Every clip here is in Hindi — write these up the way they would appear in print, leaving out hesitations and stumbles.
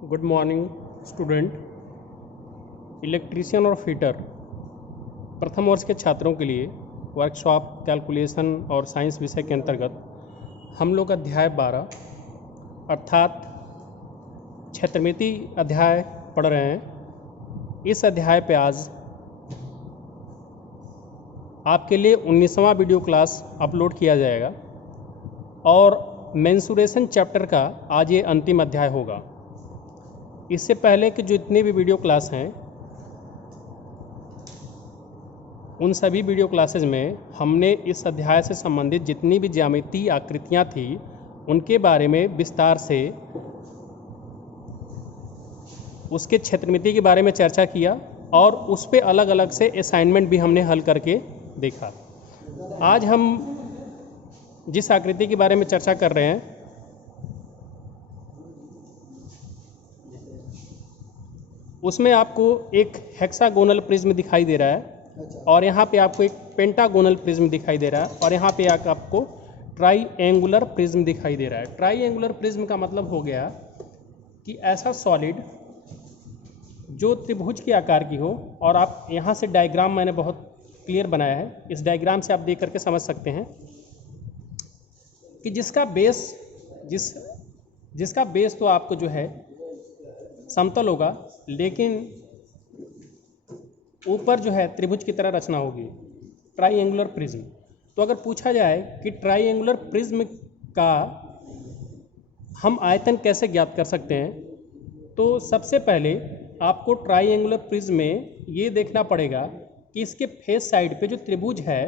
Good morning student. इलेक्ट्रीशियन और फिटर प्रथम वर्ष के छात्रों के लिए वर्कशॉप कैलकुलेशन और साइंस विषय के अंतर्गत हम लोग अध्याय 12 अर्थात क्षेत्रमिति अध्याय पढ़ रहे हैं। इस अध्याय पे आज आपके लिए 19वां वीडियो क्लास अपलोड किया जाएगा और मेंसुरेशन चैप्टर का आज ये अंतिम अध्याय होगा। इससे पहले कि जो इतने भी वीडियो क्लास हैं उन सभी वीडियो क्लासेज में हमने इस अध्याय से संबंधित जितनी भी ज्यामितीय आकृतियाँ थी उनके बारे में विस्तार से उसके क्षेत्रमिति के बारे में चर्चा किया और उस पे अलग अलग से असाइनमेंट भी हमने हल करके देखा। आज हम जिस आकृति के बारे में चर्चा कर रहे हैं उसमें आपको एक हेक्सागोनल प्रिज्म दिखाई दे रहा है और यहाँ पे आपको एक पेंटागोनल प्रिज्म दिखाई दे रहा है और यहाँ पे आपको ट्राईएंगुलर प्रिज्म दिखाई दे रहा है। ट्राईएंगुलर प्रिज्म का मतलब हो गया कि ऐसा सॉलिड जो त्रिभुज के आकार की हो। और आप यहाँ से डायग्राम मैंने बहुत क्लियर बनाया है, इस डायग्राम से आप देख करके समझ सकते हैं कि जिसका बेस तो आपको जो है समतल होगा, लेकिन ऊपर जो है त्रिभुज की तरह रचना होगी, ट्राईएंगुलर प्रिज्म। तो अगर पूछा जाए कि ट्राईएंगुलर प्रिज्म का हम आयतन कैसे ज्ञात कर सकते हैं, तो सबसे पहले आपको ट्राईएंगुलर प्रिज्म में ये देखना पड़ेगा कि इसके फेस साइड पे जो त्रिभुज है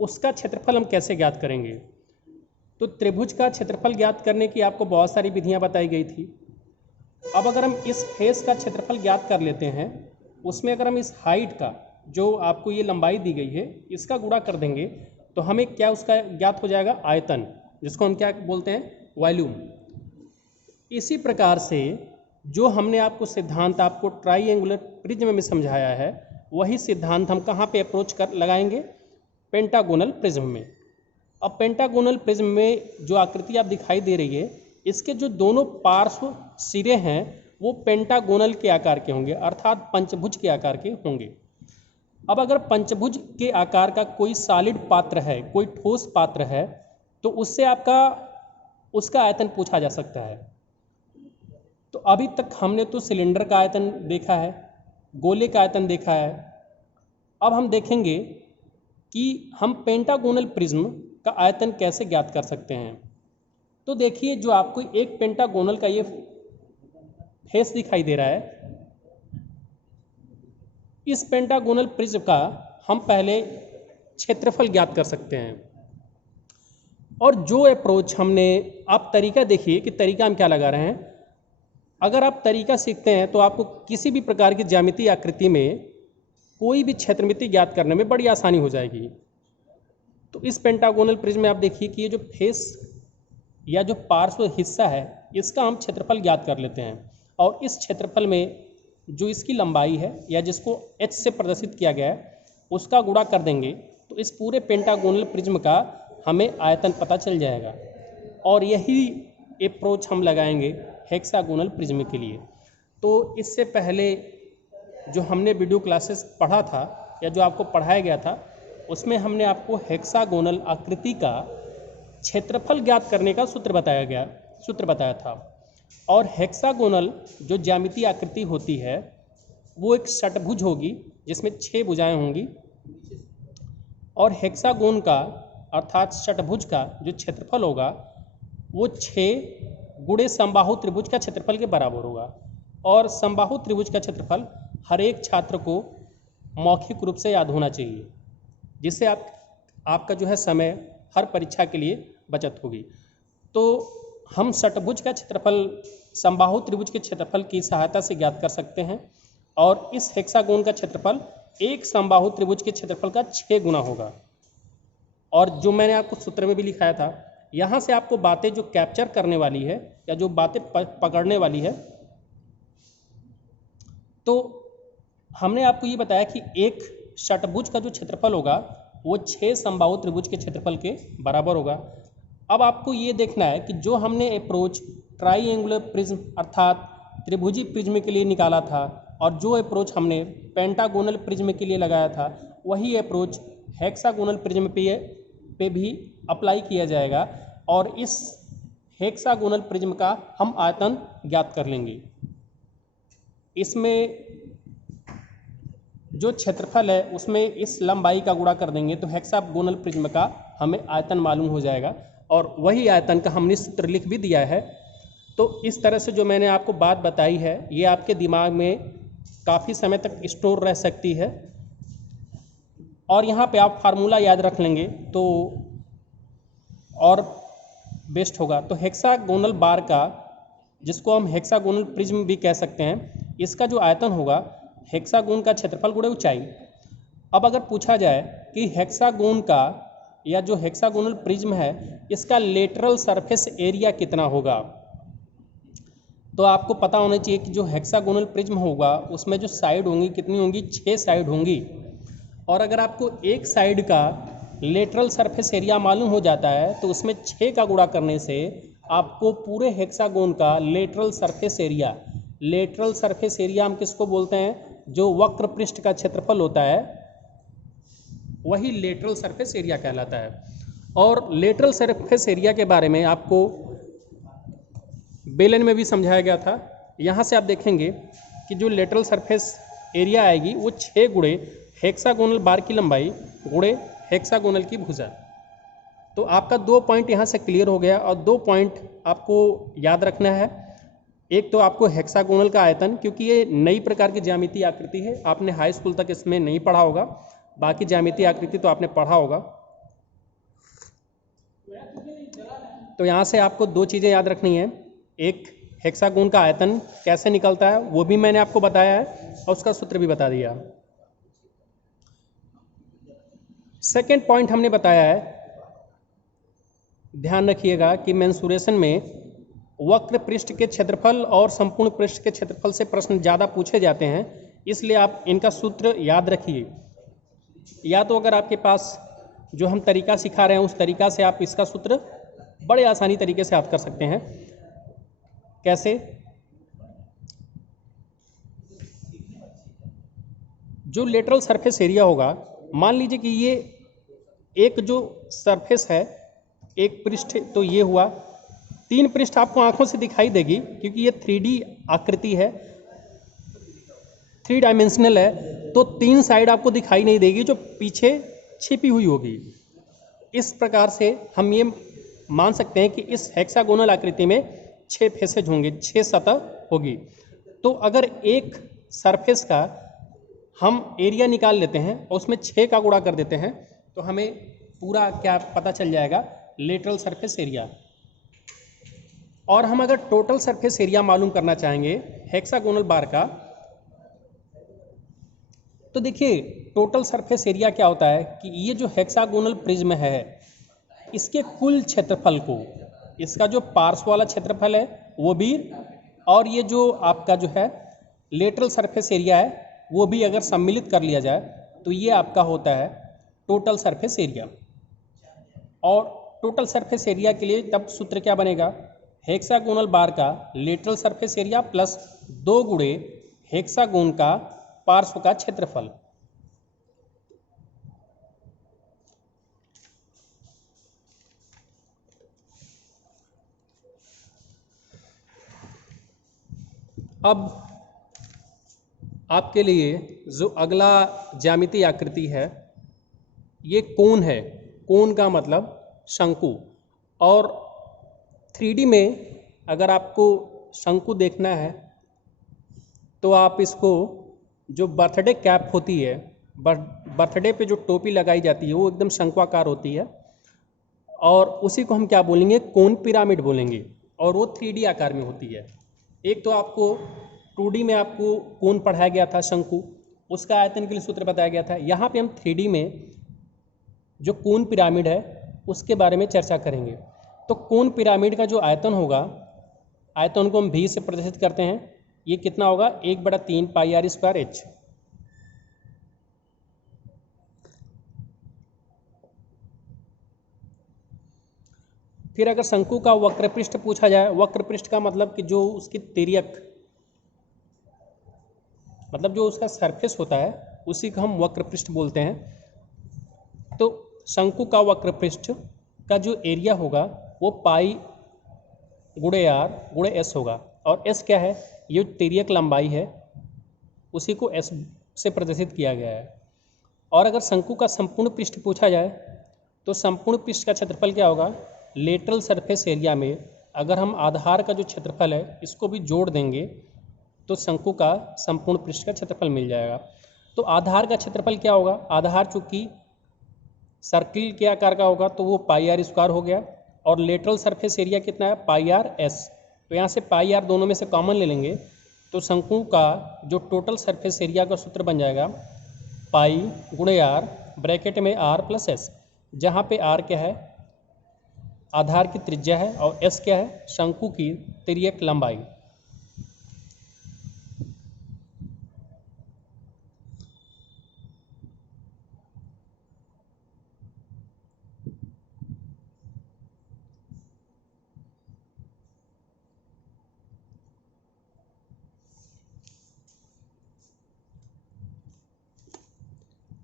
उसका क्षेत्रफल हम कैसे ज्ञात करेंगे। तो त्रिभुज का क्षेत्रफल ज्ञात करने की आपको बहुत सारी विधियाँ बताई गई थी। अब अगर हम इस फेस का क्षेत्रफल ज्ञात कर लेते हैं, उसमें अगर हम इस हाइट का जो आपको ये लंबाई दी गई है इसका गुणा कर देंगे तो हमें क्या उसका ज्ञात हो जाएगा, आयतन, जिसको हम क्या बोलते हैं, वॉल्यूम। इसी प्रकार से जो हमने आपको सिद्धांत आपको ट्राईएंगुलर प्रिज्म में समझाया है वही सिद्धांत हम कहाँ पे अप्रोच कर लगाएंगे, पेंटागोनल प्रिज्म में। अब पेंटागोनल प्रिज्म में जो आकृति आप दिखाई दे रही है इसके जो दोनों पार्श्व सिरे हैं वो पेंटागोनल के आकार के होंगे, अर्थात पंचभुज के आकार के होंगे। अब अगर पंचभुज के आकार का कोई सॉलिड पात्र है, कोई ठोस पात्र है, तो उससे उसका आयतन पूछा जा सकता है। तो अभी तक हमने तो सिलेंडर का आयतन देखा है, गोले का आयतन देखा है। अब हम देखेंगे कि हम पेंटागोनल प्रिज्म का आयतन कैसे ज्ञात कर सकते हैं। तो देखिए, जो आपको एक पेंटागोनल का ये फेस दिखाई दे रहा है, इस पेंटागोनल प्रिज्म का हम पहले क्षेत्रफल ज्ञात कर सकते हैं। और जो अप्रोच हमने, आप तरीका देखिए कि तरीका हम क्या लगा रहे हैं। अगर आप तरीका सीखते हैं तो आपको किसी भी प्रकार की ज्यामितीय आकृति में कोई भी क्षेत्रमिति ज्ञात करने में बड़ी आसानी हो जाएगी। तो इस पेंटागोनल प्रिज्म में आप देखिए कि ये जो फेस या जो पार्श्व हिस्सा है इसका हम क्षेत्रफल ज्ञात कर लेते हैं और इस क्षेत्रफल में जो इसकी लंबाई है या जिसको h से प्रदर्शित किया गया है उसका गुणा कर देंगे तो इस पूरे पेंटागोनल प्रिज्म का हमें आयतन पता चल जाएगा। और यही अप्रोच हम लगाएंगे हेक्सागोनल प्रिज्म के लिए। तो इससे पहले जो हमने वीडियो क्लासेस पढ़ा था या जो आपको पढ़ाया गया था उसमें हमने आपको हेक्सागोनल आकृति का क्षेत्रफल ज्ञात करने का सूत्र बताया था। और हेक्सागोनल जो ज्यामितीय आकृति होती है वो एक षटभुज होगी जिसमें 6 भुजाएं होंगी और हेक्सागोन का अर्थात षटभुज का जो क्षेत्रफल होगा वो 6 गुणे समबाहु त्रिभुज का क्षेत्रफल के बराबर होगा। और समबाहु त्रिभुज का क्षेत्रफल हर एक छात्र को मौखिक रूप से याद होना चाहिए, जिससे आपका जो है समय हर परीक्षा के लिए बचत होगी। तो हम षटभुज का क्षेत्रफल समबाहु त्रिभुज के क्षेत्रफल की सहायता से ज्ञात कर सकते हैं और इस हेक्सागोन का क्षेत्रफल एक समबाहु त्रिभुज के क्षेत्रफल का 6 गुना होगा। और जो मैंने आपको सूत्र में भी लिखाया था, यहाँ से आपको बातें जो कैप्चर करने वाली है या जो बातें पकड़ने वाली है, तो हमने आपको ये बताया कि एक षटभुज का जो क्षेत्रफल होगा वो 6 समबाहु त्रिभुज के क्षेत्रफल के बराबर होगा। अब आपको ये देखना है कि जो हमने अप्रोच ट्राईएंगुलर प्रिज्म अर्थात त्रिभुजी प्रिज्म के लिए निकाला था और जो अप्रोच हमने पेंटागोनल प्रिज्म के लिए लगाया था वही अप्रोच हेक्सागोनल प्रिज्म पे भी अप्लाई किया जाएगा और इस हेक्सागोनल प्रिज्म का हम आयतन ज्ञात कर लेंगे। इसमें जो क्षेत्रफल है उसमें इस लंबाई का गुणा कर देंगे तो हेक्सागोनल प्रिज्म का हमें आयतन मालूम हो जाएगा और वही आयतन का हमने सूत्र लिख भी दिया है। तो इस तरह से जो मैंने आपको बात बताई है ये आपके दिमाग में काफ़ी समय तक स्टोर रह सकती है और यहाँ पे आप फार्मूला याद रख लेंगे तो और बेस्ट होगा। तो हेक्सागोनल बार का, जिसको हम हेक्सागोनल प्रिज्म भी कह सकते हैं, इसका जो आयतन होगा हेक्सागोन का क्षेत्रफल गुणे ऊंचाई। अब अगर पूछा जाए कि हेक्सागोन का या जो हेक्सागोनल प्रिज्म है इसका लेटरल सरफेस एरिया कितना होगा, तो आपको पता होना चाहिए कि जो हेक्सागोनल प्रिज्म होगा उसमें जो साइड होंगी कितनी होंगी, 6 साइड होंगी। और अगर आपको एक साइड का लेटरल सरफेस एरिया मालूम हो जाता है तो उसमें 6 का गुणा करने से आपको पूरे हेक्सागोन का लेटरल सरफेस एरिया हम किसको बोलते हैं, जो वक्र पृष्ठ का क्षेत्रफल होता है वही लेटरल सरफेस एरिया कहलाता है। और लेटरल सरफेस एरिया के बारे में आपको बेलन में भी समझाया गया था। यहाँ से आप देखेंगे कि जो लेटरल सरफेस एरिया आएगी वो 6 गुणे हेक्सागोनल बार की लंबाई गुणे हेक्सागोनल की भुजा। तो आपका 2 पॉइंट यहाँ से क्लियर हो गया और 2 पॉइंट आपको याद रखना है। एक तो आपको हेक्सागोनल का आयतन, क्योंकि ये नई प्रकार की ज्यामितीय आकृति है, आपने हाई स्कूल तक इसमें नहीं पढ़ा होगा, बाकी ज्यामितीय आकृति तो आपने पढ़ा होगा। तो यहाँ से आपको 2 चीज़ें याद रखनी है, एक हेक्सागोन का आयतन कैसे निकलता है वो भी मैंने आपको बताया है और उसका सूत्र भी बता दिया। सेकेंड पॉइंट हमने बताया है, ध्यान रखिएगा कि मेंसुरेशन में वक्र पृष्ठ के क्षेत्रफल और संपूर्ण पृष्ठ के क्षेत्रफल से प्रश्न ज़्यादा पूछे जाते हैं, इसलिए आप इनका सूत्र याद रखिए। या तो अगर आपके पास जो हम तरीका सिखा रहे हैं उस तरीका से आप इसका सूत्र बड़े आसानी तरीके से याद कर सकते हैं। कैसे? जो लेटरल सरफेस एरिया होगा, मान लीजिए कि ये एक जो सरफेस है, एक पृष्ठ, तो ये हुआ, 3 पृष्ठ आपको आंखों से दिखाई देगी क्योंकि ये 3D आकृति है, 3 डायमेंशनल है, तो 3 साइड आपको दिखाई नहीं देगी जो पीछे छिपी हुई होगी। इस प्रकार से हम ये मान सकते हैं कि इस हेक्सागोनल आकृति में 6 फेसेज होंगे, 6 सतह होगी। तो अगर एक सरफेस का हम एरिया निकाल लेते हैं और उसमें 6 का गुणा कर देते हैं तो हमें पूरा क्या पता चल जाएगा, लेटरल सरफेस एरिया। और हम अगर टोटल सरफेस एरिया मालूम करना चाहेंगे हेक्सागोनल बार का, तो देखिए टोटल सरफेस एरिया क्या होता है कि ये जो हेक्सागोनल प्रिज्म है इसके कुल क्षेत्रफल को, इसका जो पार्श्व वाला क्षेत्रफल है वो भी, और ये जो आपका जो है लेटरल सरफेस एरिया है वो भी अगर सम्मिलित कर लिया जाए तो ये आपका होता है टोटल सरफेस एरिया। और टोटल सरफेस एरिया के लिए तब सूत्र क्या बनेगा, हेक्सागोनल बार का लेटरल सरफेस एरिया प्लस 2 गुणे हेक्सागोन का पार्श्व का क्षेत्रफल। अब आपके लिए जो अगला ज्यामितीय आकृति है ये कोन है। कोन का मतलब शंकु। और 3D में अगर आपको शंकु देखना है तो आप इसको, जो बर्थडे कैप होती है, बर्थडे पे जो टोपी लगाई जाती है वो एकदम शंक्वाकार होती है और उसी को हम क्या बोलेंगे, कोन पिरामिड बोलेंगे, और वो 3D आकार में होती है। एक तो आपको 2D में आपको कोन पढ़ाया गया था शंकु, उसका आयतन के लिए सूत्र बताया गया था। यहाँ पे हम 3D में जो कोन पिरामिड है उसके बारे में चर्चा करेंगे। तो कोन पिरामिड का जो आयतन होगा, आयतन को हम V से प्रदर्शित करते हैं, ये कितना होगा, 1/3 पाई r स्क्वायर h। फिर अगर शंकु का वक्र पृष्ठ पूछा जाए, वक्र पृष्ठ का मतलब कि जो उसकी तिर्यक मतलब जो उसका सरफेस होता है उसी को हम वक्र पृष्ठ बोलते हैं। तो शंकु का वक्र पृष्ठ का जो एरिया होगा वो पाई गुणे आर गुणे एस होगा। और एस क्या है, ये तिर्यक लंबाई है, उसी को एस से प्रदर्शित किया गया है। और अगर शंकु का संपूर्ण पृष्ठ पूछा जाए तो संपूर्ण पृष्ठ का क्षेत्रफल क्या होगा, लेटरल सरफेस एरिया में अगर हम आधार का जो क्षेत्रफल है इसको भी जोड़ देंगे तो शंकु का संपूर्ण पृष्ठ का क्षेत्रफल मिल जाएगा। तो आधार का क्षेत्रफल क्या होगा, आधार चूँकि सर्किल के आकार का होगा तो वो पाई आर स्क्वायर हो गया, और लेटरल सरफेस एरिया कितना है, पाई आर एस। तो यहाँ से पाई आर दोनों में से कॉमन ले लेंगे तो शंकु का जो टोटल सरफेस एरिया का सूत्र बन जाएगा पाई गुणे आर ब्रैकेट में आर प्लस एस, जहाँ पे आर क्या है, आधार की त्रिज्या है, और एस क्या है, शंकु की तिर्यक लंबाई।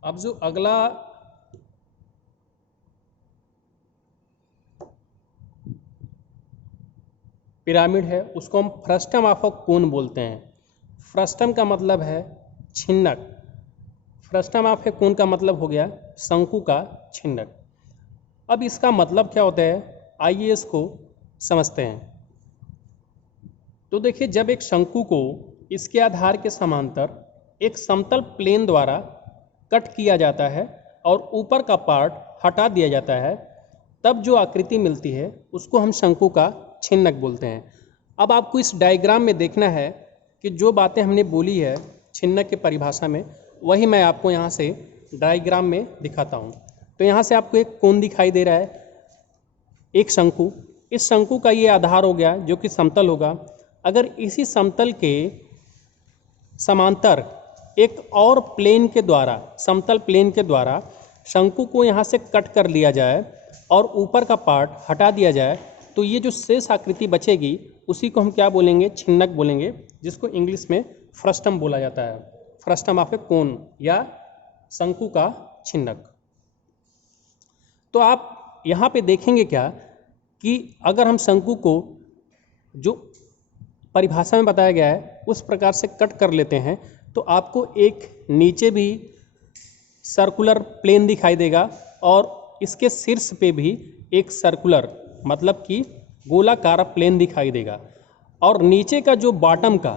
अब जो अगला पिरामिड है उसको हम फ्रस्टम ऑफ अ कोन बोलते हैं। फ्रस्टम का मतलब है छिन्नक, फ्रस्टम ऑफ ए कोन का मतलब हो गया शंकु का छिन्नक। अब इसका मतलब क्या होता है, आइए इसको समझते हैं। तो देखिए, जब एक शंकु को इसके आधार के समांतर एक समतल प्लेन द्वारा कट किया जाता है और ऊपर का पार्ट हटा दिया जाता है, तब जो आकृति मिलती है उसको हम शंकु का छिन्नक बोलते हैं। अब आपको इस डायग्राम में देखना है कि जो बातें हमने बोली है छिन्नक की परिभाषा में, वही मैं आपको यहाँ से डायग्राम में दिखाता हूँ। तो यहाँ से आपको एक कोन दिखाई दे रहा है, एक शंकु। इस शंकु का ये आधार हो गया जो कि समतल होगा। अगर इसी समतल के समांतर एक और प्लेन के द्वारा, समतल प्लेन के द्वारा शंकु को यहाँ से कट कर लिया जाए और ऊपर का पार्ट हटा दिया जाए, तो ये जो शेष आकृति बचेगी उसी को हम क्या बोलेंगे, छिन्नक बोलेंगे, जिसको इंग्लिश में फ्रस्टम बोला जाता है। फ्रस्टम ऑफ ए कोन या शंकु का छिन्नक। तो आप यहाँ पे देखेंगे क्या कि अगर हम शंकु को जो परिभाषा में बताया गया है उस प्रकार से कट कर लेते हैं तो आपको एक नीचे भी सर्कुलर प्लेन दिखाई देगा और इसके शीर्ष पे भी एक सर्कुलर मतलब कि गोलाकार प्लेन दिखाई देगा। और नीचे का जो बॉटम का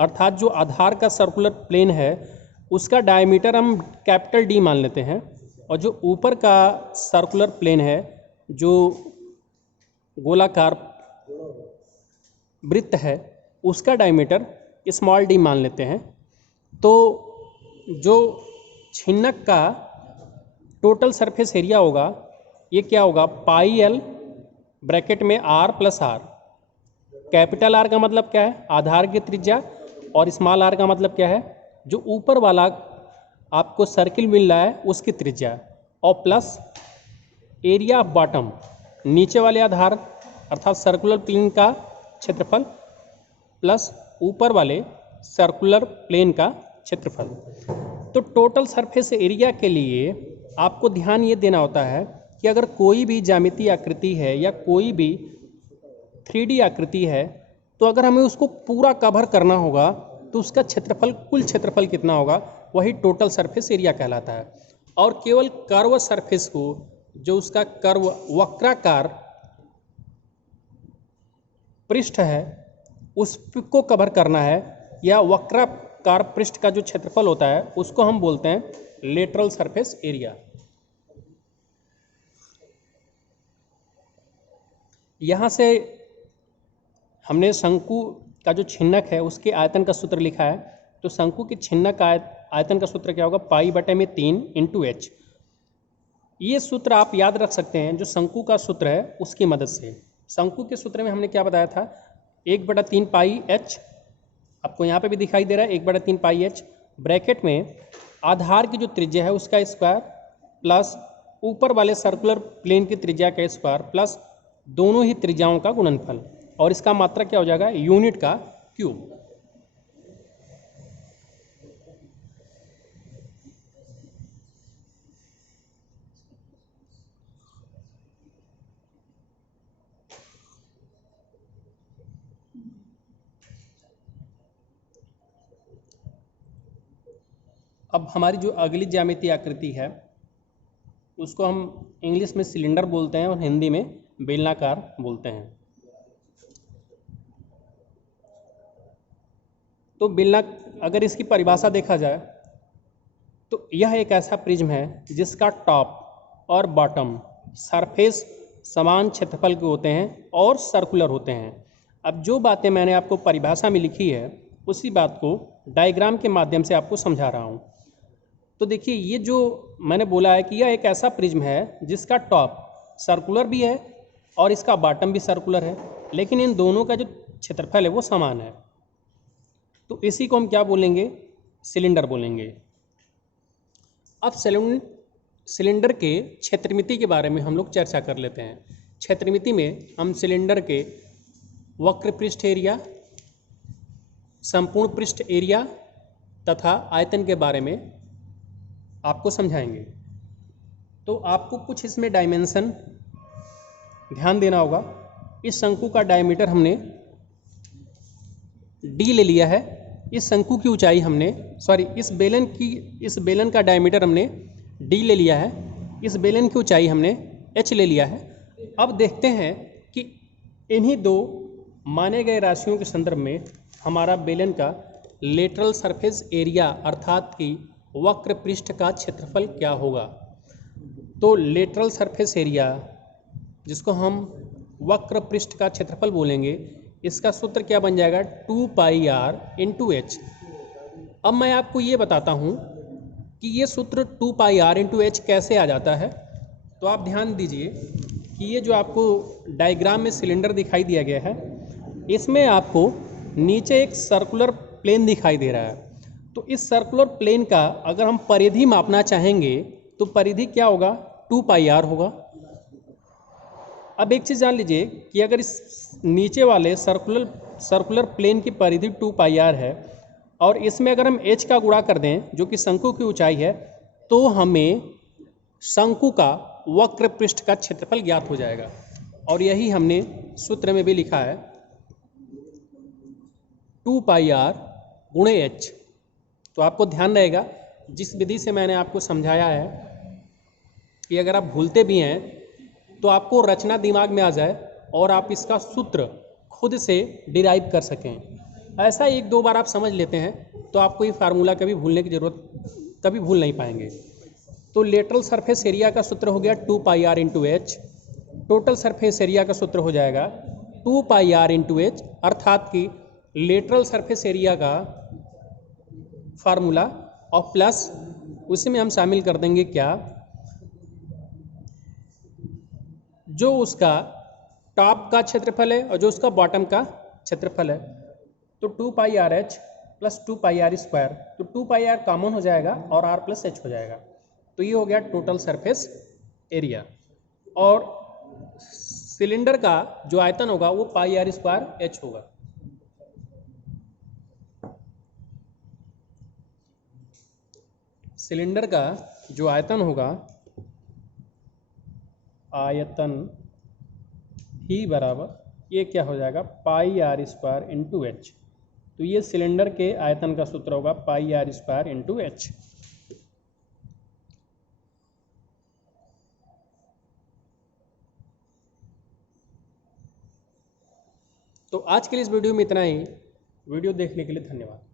अर्थात जो आधार का सर्कुलर प्लेन है उसका डायमीटर हम कैपिटल डी मान लेते हैं, और जो ऊपर का सर्कुलर प्लेन है जो गोलाकार वृत्त है उसका डायमीटर स्मॉल डी मान लेते हैं। तो जो छिन्नक का टोटल सरफेस एरिया होगा ये क्या होगा, पाई एल ब्रैकेट में R plus R. Capital R का मतलब क्या है, आधार की त्रिज्या, और स्मॉल आर का मतलब क्या है, जो ऊपर वाला आपको सर्किल मिल रहा है उसकी त्रिज्या, और प्लस एरिया ऑफ बॉटम, नीचे वाले आधार अर्थात सर्कुलर प्लेन का क्षेत्रफल प्लस ऊपर वाले सर्कुलर प्लेन का क्षेत्रफल। तो टोटल सरफेस एरिया के लिए आपको ध्यान ये देना होता है कि अगर कोई भी ज्यामितीय आकृति है या कोई भी 3D आकृति है तो अगर हमें उसको पूरा कवर करना होगा तो उसका क्षेत्रफल, कुल क्षेत्रफल कितना होगा, वही टोटल सरफेस एरिया कहलाता है। और केवल कर्व सरफेस को, जो उसका कर्व वक्राकार पृष्ठ है उसको कवर करना है, या वक्राकार पृष्ठ का जो क्षेत्रफल होता है उसको हम बोलते हैं लेटरल सरफेस एरिया। यहाँ से हमने शंकु का जो छिन्नक है उसके आयतन का सूत्र लिखा है। तो शंकु के छिन्नक का आयतन का सूत्र क्या होगा, पाई बटे में 3 इंटू एच। ये सूत्र आप याद रख सकते हैं जो शंकु का सूत्र है उसकी मदद से। शंकु के सूत्र में हमने क्या बताया था, 1/3 पाई एच, आपको यहाँ पे भी दिखाई दे रहा है 1/3 पाई एच, ब्रैकेट में आधार की जो त्रिज्या है उसका स्क्वायर प्लस ऊपर वाले सर्कुलर प्लेन की त्रिज्या का स्क्वायर प्लस दोनों ही त्रिज्याओं का गुणनफल, और इसका मात्रा क्या हो जाएगा, यूनिट का क्यूब। अब हमारी जो अगली ज्यामितीय आकृति है उसको हम इंग्लिश में सिलेंडर बोलते हैं और हिंदी में बेलनाकार बोलते हैं। तो बेलना, अगर इसकी परिभाषा देखा जाए तो यह एक ऐसा प्रिज्म है जिसका टॉप और बॉटम सरफेस समान क्षेत्रफल के होते हैं और सर्कुलर होते हैं। अब जो बातें मैंने आपको परिभाषा में लिखी है उसी बात को डायग्राम के माध्यम से आपको समझा रहा हूँ। तो देखिए, ये जो मैंने बोला है कि यह एक ऐसा प्रिज्म है जिसका टॉप सर्कुलर भी है और इसका बॉटम भी सर्कुलर है, लेकिन इन दोनों का जो क्षेत्रफल है वो समान है। तो इसी को हम क्या बोलेंगे? सिलेंडर बोलेंगे। अब सिलेंडर के क्षेत्रमिति के बारे में हम लोग चर्चा कर लेते हैं। क्षेत्रमिति में हम सिलेंडर के वक्र पृष्ठ एरिया, संपूर्ण पृष्ठ एरिया तथा आयतन के बारे में आपको समझाएंगे। तो आपको कुछ इसमें डायमेंशन ध्यान देना होगा। इस शंकु का डायमीटर हमने d ले लिया है। इस शंकु की ऊंचाई हमने इस बेलन का डायमीटर हमने d ले लिया है। इस बेलन की ऊंचाई हमने h ले लिया है। अब देखते हैं कि इन्हीं दो माने गए राशियों के संदर्भ में हमारा बेलन का लेटरल सरफेस एरिया अर्थात कि वक्र पृष्ठ का क्षेत्रफल क्या होगा। तो लेटरल सरफेस एरिया, जिसको हम वक्र पृष्ठ का क्षेत्रफल बोलेंगे, इसका सूत्र क्या बन जाएगा? 2πr × h। अब मैं आपको ये बताता हूँ कि ये सूत्र 2πr × h कैसे आ जाता है। तो आप ध्यान दीजिए कि ये जो आपको डायग्राम में सिलेंडर दिखाई दिया गया है, इसमें आपको नीचे एक सर्कुलर प्लेन दिखाई दे रहा है। तो इस सर्कुलर प्लेन का अगर हम परिधि मापना चाहेंगे तो परिधि क्या होगा? 2πr होगा। अब एक चीज़ जान लीजिए कि अगर इस नीचे वाले सर्कुलर प्लेन की परिधि 2πr है और इसमें अगर हम h का गुणा कर दें जो कि शंकु की ऊंचाई है, तो हमें शंकु का वक्र पृष्ठ का क्षेत्रफल ज्ञात हो जाएगा। और यही हमने सूत्र में भी लिखा है, 2πr × h। तो आपको ध्यान रहेगा, जिस विधि से मैंने आपको समझाया है कि अगर आप भूलते भी हैं तो आपको रचना दिमाग में आ जाए और आप इसका सूत्र खुद से डिराइव कर सकें। ऐसा एक दो बार आप समझ लेते हैं तो आपको ये फार्मूला कभी भूलने की ज़रूरत, कभी भूल नहीं पाएंगे। तो लेटरल सरफेस एरिया का सूत्र हो गया 2πr × h। Total surface area का सूत्र हो जाएगा 2πr × h, अर्थात कि लेटरल सरफेस एरिया का फार्मूला और प्लस उसी में हम शामिल कर देंगे क्या? जो उसका टॉप का क्षेत्रफल है और जो उसका बॉटम का क्षेत्रफल है। तो 2πrh + 2πr², तो 2πr कॉमन हो जाएगा और r + h हो जाएगा। तो ये हो गया टोटल सरफेस एरिया। और सिलेंडर का जो आयतन होगा वो πr² होगा। सिलेंडर का जो आयतन होगा, आयतन ही बराबर ये क्या हो जाएगा? πr² × h। तो ये सिलेंडर के आयतन का सूत्र होगा πr² × h। तो आज के लिए इस वीडियो में इतना ही। वीडियो देखने के लिए धन्यवाद।